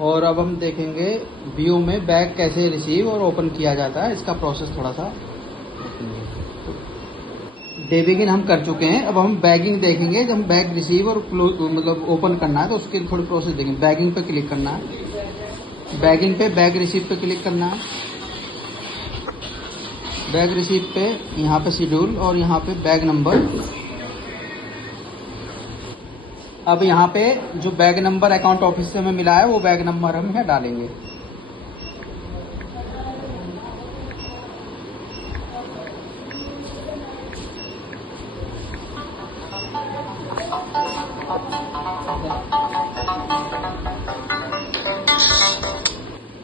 और अब हम देखेंगे व्यू में बैग कैसे रिसीव और ओपन किया जाता है, इसका प्रोसेस थोड़ा सा। डेबिगिन हम कर चुके हैं, अब हम बैगिंग देखेंगे। जब हम बैग रिसीव और मतलब ओपन करना है तो उसके लिए थोड़ी प्रोसेस देखेंगे। बैगिंग पे क्लिक करना है, बैगिंग पे बैग रिसीव पे क्लिक करना है, बैग रिसीव पे यहाँ पे शेड्यूल और यहाँ पे बैग नंबर। अब यहाँ पे जो बैग नंबर अकाउंट ऑफिस से हमें मिला है वो बैग नंबर हम यहाँ डालेंगे।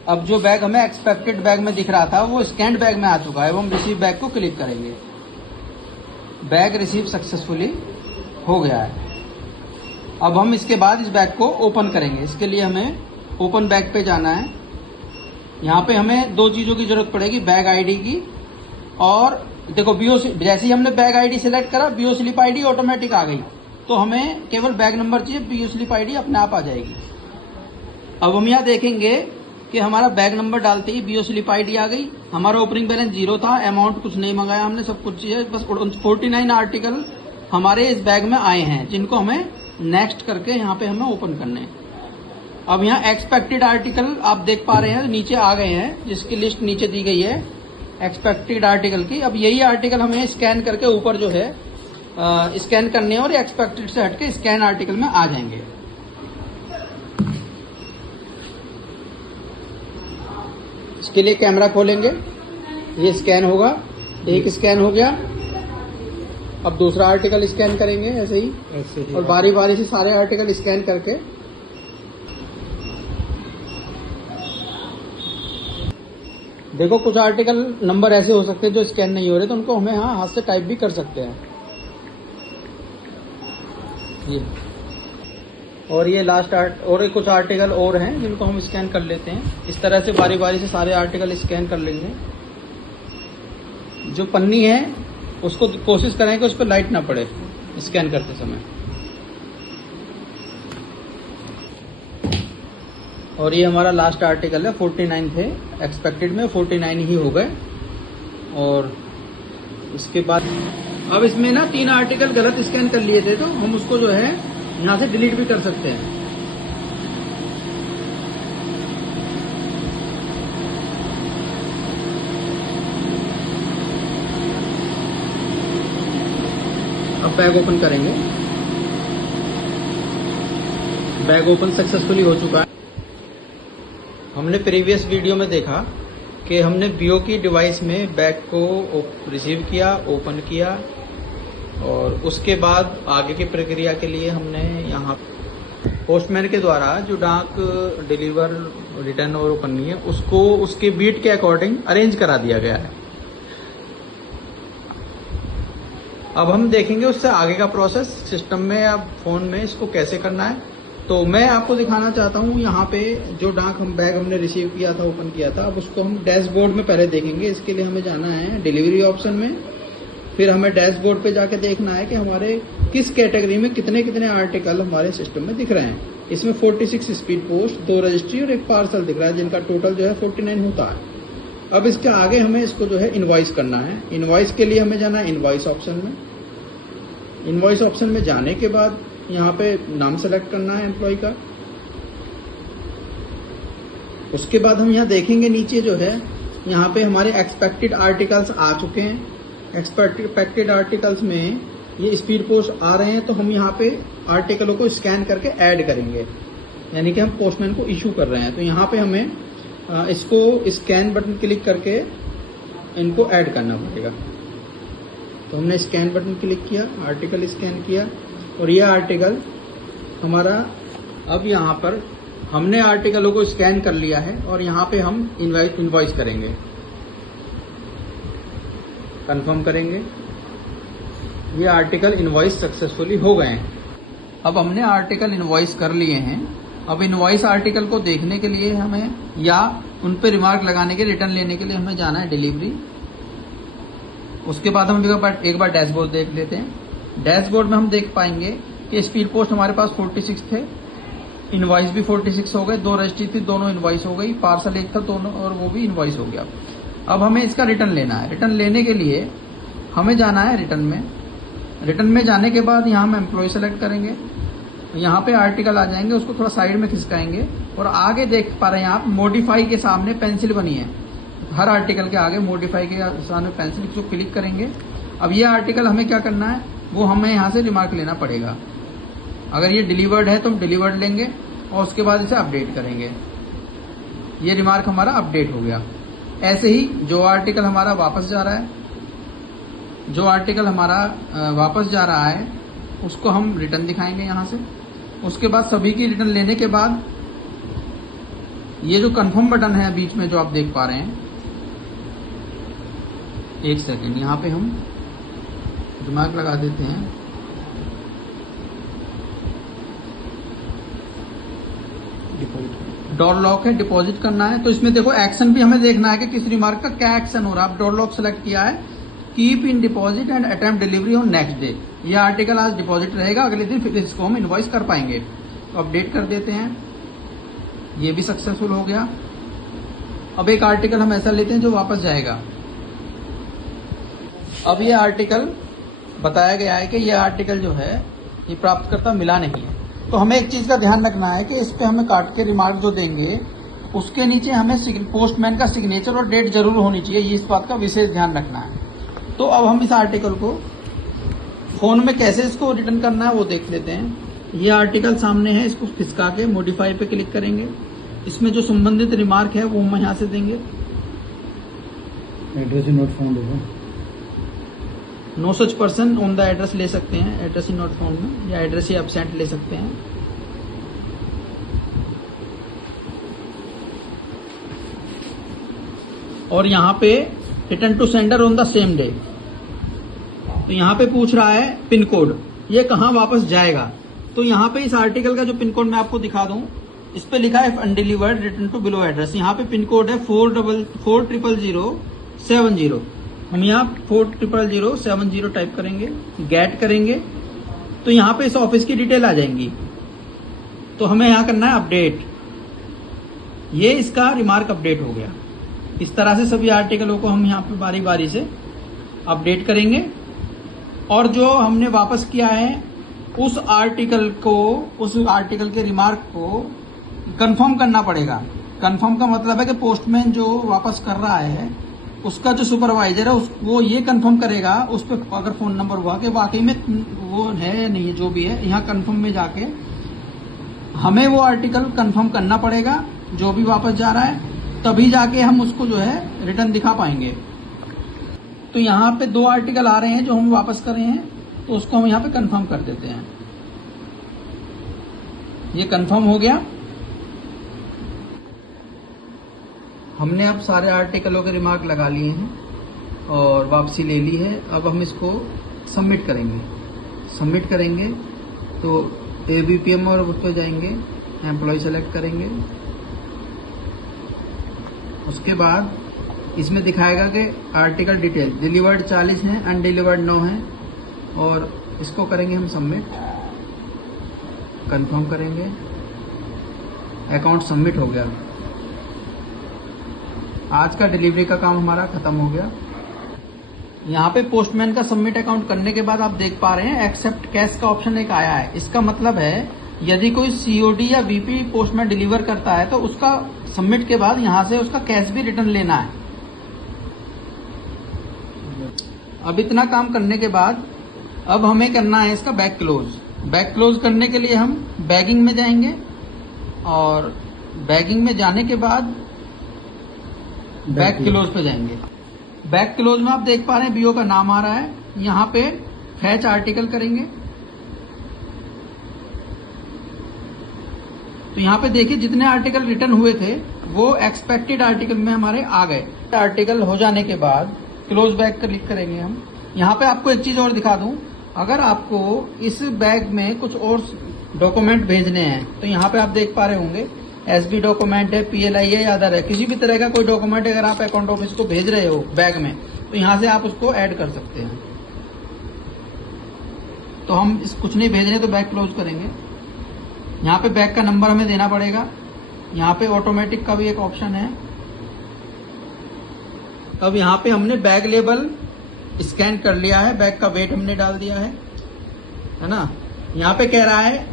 अब जो बैग हमें एक्सपेक्टेड बैग में दिख रहा था वो स्कैंड बैग में आ चुका है। अब हम रिसीव बैग को क्लिक करेंगे। बैग रिसीव सक्सेसफुली हो गया है। अब हम इसके बाद इस बैग को ओपन करेंगे। इसके लिए हमें ओपन बैग पे जाना है। यहाँ पे हमें दो चीजों की जरूरत पड़ेगी, बैग आईडी की और देखो बीओ। जैसे ही हमने बैग आईडी सिलेक्ट करा बीओ स्लिप आईडी ऑटोमेटिक आ गई, तो हमें केवल बैग नंबर चाहिए, बीओ स्लिप आईडी अपने आप आ जाएगी। अब हम यहाँ देखेंगे कि हमारा बैग नंबर डालते ही बीओ स्लिप आईडी आ गई। हमारा ओपनिंग बैलेंस 0 था, अमाउंट कुछ नहीं मंगाया हमने, सब कुछ चाहिए। बस 49 आर्टिकल हमारे इस बैग में आए हैं जिनको हमें नेक्स्ट करके यहाँ पे हमें ओपन करने हैं। अब यहाँ एक्सपेक्टेड आर्टिकल आप देख पा रहे हैं नीचे आ गए हैं, जिसकी लिस्ट नीचे दी गई है एक्सपेक्टेड आर्टिकल की। अब यही आर्टिकल हमें स्कैन करके ऊपर जो है स्कैन करने और एक्सपेक्टेड से हटके स्कैन आर्टिकल में आ जाएंगे। इसके लिए कैमरा खोलेंगे, ये स्कैन होगा, एक स्कैन हो गया। अब दूसरा आर्टिकल स्कैन करेंगे ऐसे ही और बारी बारी से सारे आर्टिकल स्कैन करके देखो कुछ आर्टिकल नंबर ऐसे हो सकते हैं जो स्कैन नहीं हो रहे, तो उनको हमें हाँ हाथ से टाइप भी कर सकते हैं। ये और ये लास्ट और कुछ आर्टिकल और हैं जिनको हम स्कैन कर लेते हैं। इस तरह से बारी बारी से सारे आर्टिकल स्कैन कर लेंगे। जो पन्नी है उसको कोशिश करें कि उस पर लाइट ना पड़े स्कैन करते समय। और ये हमारा लास्ट आर्टिकल है, 49 थे, एक्सपेक्टेड में 49 ही हो गए। और इसके बाद अब इसमें ना 3 आर्टिकल गलत स्कैन कर लिए थे, तो हम उसको जो है यहाँ से डिलीट भी कर सकते हैं। अब बैग ओपन करेंगे। बैग ओपन सक्सेसफुली हो चुका है। हमने प्रीवियस वीडियो में देखा कि हमने बीओ की डिवाइस में बैग को रिसीव किया, ओपन किया और उसके बाद आगे की प्रक्रिया के लिए हमने यहाँ पोस्टमैन के द्वारा जो डाक डिलीवर, रिटर्न और करनी है उसको उसके बीट के अकॉर्डिंग अरेंज करा दिया गया है। अब हम देखेंगे उससे आगे का प्रोसेस सिस्टम में या फोन में इसको कैसे करना है। तो मैं आपको दिखाना चाहता हूँ यहाँ पे जो डाक बैग हमने रिसीव किया था, ओपन किया था, अब उसको हम डैशबोर्ड में पहले देखेंगे। इसके लिए हमें जाना है डिलीवरी ऑप्शन में, फिर हमें डैशबोर्ड पे जाके देखना है कि हमारे किस कैटेगरी में कितने कितने आर्टिकल हमारे सिस्टम में दिख रहे हैं। इसमें 46 स्पीड पोस्ट, 2 रजिस्ट्री और 1 पार्सल दिख रहा है, जिनका टोटल जो है 49 होता है। अब इसके आगे हमें इसको जो है इनवॉइस करना है। इनवॉइस के लिए हमें जाना है इनवॉइस ऑप्शन में। इनवॉइस ऑप्शन में जाने के बाद यहाँ पे नाम सेलेक्ट करना है एम्प्लॉय का। उसके बाद हम यहाँ देखेंगे नीचे जो है यहाँ पे हमारे एक्सपेक्टेड आर्टिकल्स आ चुके हैं। एक्सपेक्टेड आर्टिकल्स में ये स्पीड पोस्ट आ रहे हैं, तो हम यहाँ पे आर्टिकलों को स्कैन करके ऐड करेंगे, यानी कि हम पोस्टमैन को इशू कर रहे हैं। तो यहाँ पे हमें इसको स्कैन बटन क्लिक करके इनको ऐड करना पड़ेगा। तो हमने स्कैन बटन क्लिक किया, आर्टिकल स्कैन किया और ये आर्टिकल हमारा अब यहाँ पर हमने आर्टिकलों को स्कैन कर लिया है और यहाँ पे हम इनवॉइस करेंगे, कंफर्म करेंगे। ये आर्टिकल इनवॉइस सक्सेसफुली हो गए हैं। अब हमने आर्टिकल इनवॉइस कर लिए हैं। अब इनवॉइस आर्टिकल को देखने के लिए हमें या उन पे रिमार्क लगाने के, रिटर्न लेने के लिए हमें जाना है डिलीवरी। उसके बाद हम एक बार डैशबोर्ड देख लेते हैं। डैशबोर्ड में हम देख पाएंगे कि स्पीड पोस्ट हमारे पास 46 थे, इनवॉइस भी 46 हो गए, 2 रजिस्ट्री थी, दोनों इनवॉइस हो गई, पार्सल एक था दोनों और वो भी इनवॉइस हो गया। अब हमें इसका रिटर्न लेना है। रिटर्न लेने के लिए हमें जाना है रिटर्न में। रिटर्न में जाने के बाद यहाँ हम एम्प्लॉय सेलेक्ट करेंगे, यहाँ पे आर्टिकल आ जाएंगे, उसको थोड़ा साइड में खिसकाएंगे और आगे देख पा रहे हैं आप मॉडिफाई के सामने पेंसिल बनी है। हर आर्टिकल के आगे मॉडिफाई के सामने पेंसिल जो क्लिक करेंगे। अब ये आर्टिकल हमें क्या करना है, वो हमें यहाँ से रिमार्क लेना पड़ेगा। अगर ये डिलीवर्ड है तो हम डिलीवर्ड लेंगे और उसके बाद इसे अपडेट करेंगे। ये रिमार्क हमारा अपडेट हो गया। ऐसे ही जो आर्टिकल हमारा वापस जा रहा है, उसको हम रिटर्न दिखाएंगे यहाँ से। उसके बाद सभी की रिटर्न लेने के बाद ये जो कंफर्म बटन है बीच में जो आप देख पा रहे हैं, एक सेकेंड यहाँ पे हम दिमाग लगा देते हैं। डोर लॉक है, डिपॉजिट करना है, तो इसमें देखो एक्शन भी हमें देखना है कि किस रिमार्क का क्या एक्शन हो रहा है। आप डोर लॉक सेलेक्ट किया है, keep in deposit and attempt delivery on next day. ये आर्टिकल आज डिपॉजिट रहेगा, अगले दिन फिर इसको हम इनवॉइस कर पाएंगे। तो अपडेट कर देते हैं, ये भी सक्सेसफुल हो गया। अब एक आर्टिकल हम ऐसा लेते हैं जो वापस जाएगा। अब ये आर्टिकल बताया गया है कि ये आर्टिकल जो है ये प्राप्तकर्ता मिला नहीं है। तो हमें एक चीज का ध्यान रखना है कि इस पे हमें काट के रिमार्क जो देंगे उसके नीचे हमें पोस्टमैन का सिग्नेचर और डेट जरूर होनी चाहिए। ये इस बात का विशेष ध्यान रखना है। तो अब हम इस आर्टिकल को फोन में कैसे इसको रिटर्न करना है वो देख लेते हैं। ये आर्टिकल सामने है, इसको खिसका के मॉडिफाई पे क्लिक करेंगे। इसमें जो संबंधित रिमार्क है वो हम यहाँ से देंगे। एड्रेस इज नॉट फाउंड होगा, no such person on the address ले सकते हैं, एड्रेस इज नॉट फाउंड में, या एड्रेस ही एब्सेंट ले सकते हैं। और यहाँ पे return to sender on the same day. तो यहाँ पे पूछ रहा है पिन कोड, ये कहाँ वापस जाएगा। तो यहाँ पे इस आर्टिकल का जो पिन कोड मैं आपको दिखा दूं, इस पे लिखा है undelivered return to below address. यहाँ पे पिन कोड है 400070। हम यहाँ 400070 टाइप करेंगे, गेट करेंगे, तो यहाँ पे इस ऑफिस की डिटेल आ जाएंगी। तो हमें यहाँ करना है अपडेट। ये इसका रिमार्क अपडेट हो गया। इस तरह से सभी आर्टिकलों को हम यहाँ पे बारी बारी से अपडेट करेंगे। और जो हमने वापस किया है उस आर्टिकल के रिमार्क को कंफर्म करना पड़ेगा। कंफर्म का मतलब है कि पोस्टमैन जो वापस कर रहा है उसका जो सुपरवाइजर है वो ये कंफर्म करेगा, उस पर अगर फोन नंबर हुआ कि वाकई में वो है या नहीं है, जो भी है, यहाँ कंफर्म में जाके हमें वो आर्टिकल कंफर्म करना पड़ेगा जो भी वापस जा रहा है, तभी जाके हम उसको जो है रिटर्न दिखा पाएंगे। तो यहाँ पे 2 आर्टिकल आ रहे हैं जो हम वापस कर रहे हैं, तो उसको हम यहाँ पे कंफर्म कर देते हैं। ये कंफर्म हो गया। हमने अब सारे आर्टिकलों के रिमार्क लगा लिए हैं और वापसी ले ली है। अब हम इसको सबमिट करेंगे। तो ABPM और उस पर जाएंगे, एम्प्लॉय सेलेक्ट करेंगे। उसके बाद इसमें दिखाएगा कि आर्टिकल डिटेल डिलीवर्ड 40 है, अनडिलीवर्ड 9 है, और इसको करेंगे हम सबमिट, कंफर्म करेंगे। अकाउंट सबमिट हो गया। आज का डिलीवरी का काम हमारा खत्म हो गया। यहाँ पे पोस्टमैन का सबमिट अकाउंट करने के बाद आप देख पा रहे हैं एक्सेप्ट कैश का ऑप्शन एक आया है। इसका मतलब है यदि कोई COD या VP पोस्टमैन डिलीवर करता है तो उसका सबमिट के बाद यहाँ से उसका कैश भी रिटर्न लेना है। अब इतना काम करने के बाद अब हमें करना है इसका बैक क्लोज करने के लिए हम बैगिंग में जाएंगे और बैगिंग में जाने के बाद बैक क्लोज पे जाएंगे। बैक क्लोज में आप देख पा रहे हैं BO का नाम आ रहा है। यहाँ पे फैच आर्टिकल करेंगे। तो यहाँ पे देखिए जितने आर्टिकल रिटर्न हुए थे वो एक्सपेक्टेड आर्टिकल में हमारे आ गए। आर्टिकल हो जाने के बाद क्लोज बैक क्लिक करेंगे हम। यहाँ पे आपको एक चीज और दिखा दूं, अगर आपको इस बैग में कुछ और डॉक्यूमेंट भेजने हैं तो यहाँ पे आप देख पा रहे होंगे SB डॉक्यूमेंट है, PLI है या अदर है, किसी भी तरह का कोई डॉक्यूमेंट अगर आप अकाउंट ऑफिस को भेज रहे हो बैग में तो यहाँ से आप उसको ऐड कर सकते हैं। तो हम कुछ नहीं भेज रहे तो बैग क्लोज करेंगे। यहाँ पे बैग का नंबर हमें देना पड़ेगा। यहाँ पे ऑटोमेटिक का भी एक ऑप्शन है। अब यहाँ पे हमने बैग लेबल स्कैन कर लिया है, बैग का वेट हमने डाल दिया है ना। यहाँ पे कह रहा है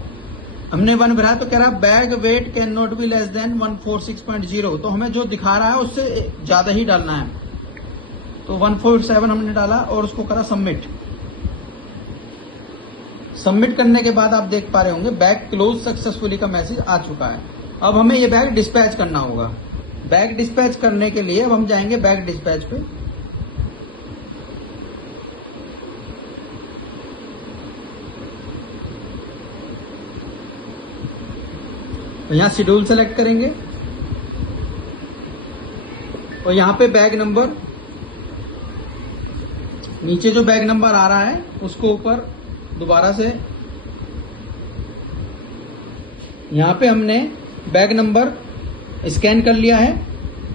हमने 1 भरा तो कह रहा है bag weight can not be less than 146.0, तो हमें जो दिखा रहा है उससे ज्यादा ही डालना है। तो 147 हमने डाला और उसको करा सबमिट। सबमिट करने के बाद आप देख पा रहे होंगे बैग क्लोज सक्सेसफुली का मैसेज आ चुका है। अब हमें ये बैग डिस्पैच करना होगा। बैग डिस्पैच करने के लिए अब हम जाएंगे बैग डिस्पैच पे। तो यहां शेड्यूल सेलेक्ट करेंगे और यहां पे बैग नंबर, नीचे जो बैग नंबर आ रहा है उसको ऊपर दोबारा से, यहां पे हमने बैग नंबर स्कैन कर लिया है।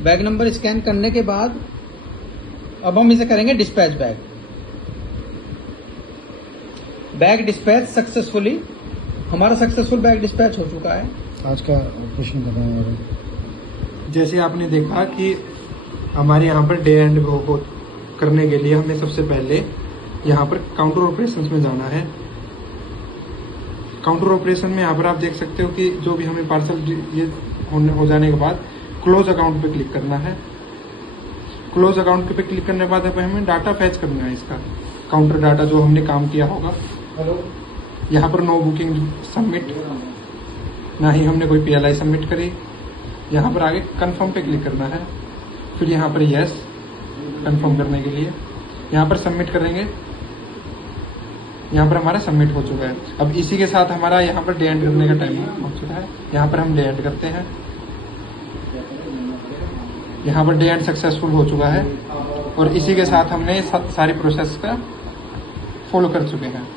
बैग नंबर स्कैन करने के बाद अब हम इसे करेंगे dispatch bag. Bag dispatch successfully, हमारा सक्सेसफुल बैग डिस्पैच हो चुका है। आज का ऑपरेशन बताएं। जैसे आपने देखा कि हमारे यहाँ पर डे एंड करने के लिए हमें सबसे पहले यहाँ पर काउंटर ऑपरेशंस में जाना है। काउंटर ऑपरेशन में यहाँ पर आप देख सकते हो कि जो भी हमें पार्सल ये हो जाने के बाद क्लोज अकाउंट पे क्लिक करना है। क्लोज अकाउंट पे क्लिक करने के बाद हमें डाटा फैच करना है, इसका काउंटर डाटा जो हमने काम किया होगा। यहाँ पर नो बुकिंग सबमिट, ना ही हमने कोई PLI सबमिट करी। यहाँ पर आगे कंफर्म पे क्लिक करना है, फिर यहाँ पर यस कंफर्म करने के लिए यहाँ पर सबमिट करेंगे। यहाँ पर हमारा सबमिट हो चुका है। अब इसी के साथ हमारा यहाँ पर डे एंड करने का टाइम हो चुका है। यहाँ पर हम डे एंड करते हैं। यहाँ पर डे एंड सक्सेसफुल हो चुका है और इसी के साथ हमने सारी प्रोसेस का फॉलो कर चुके हैं।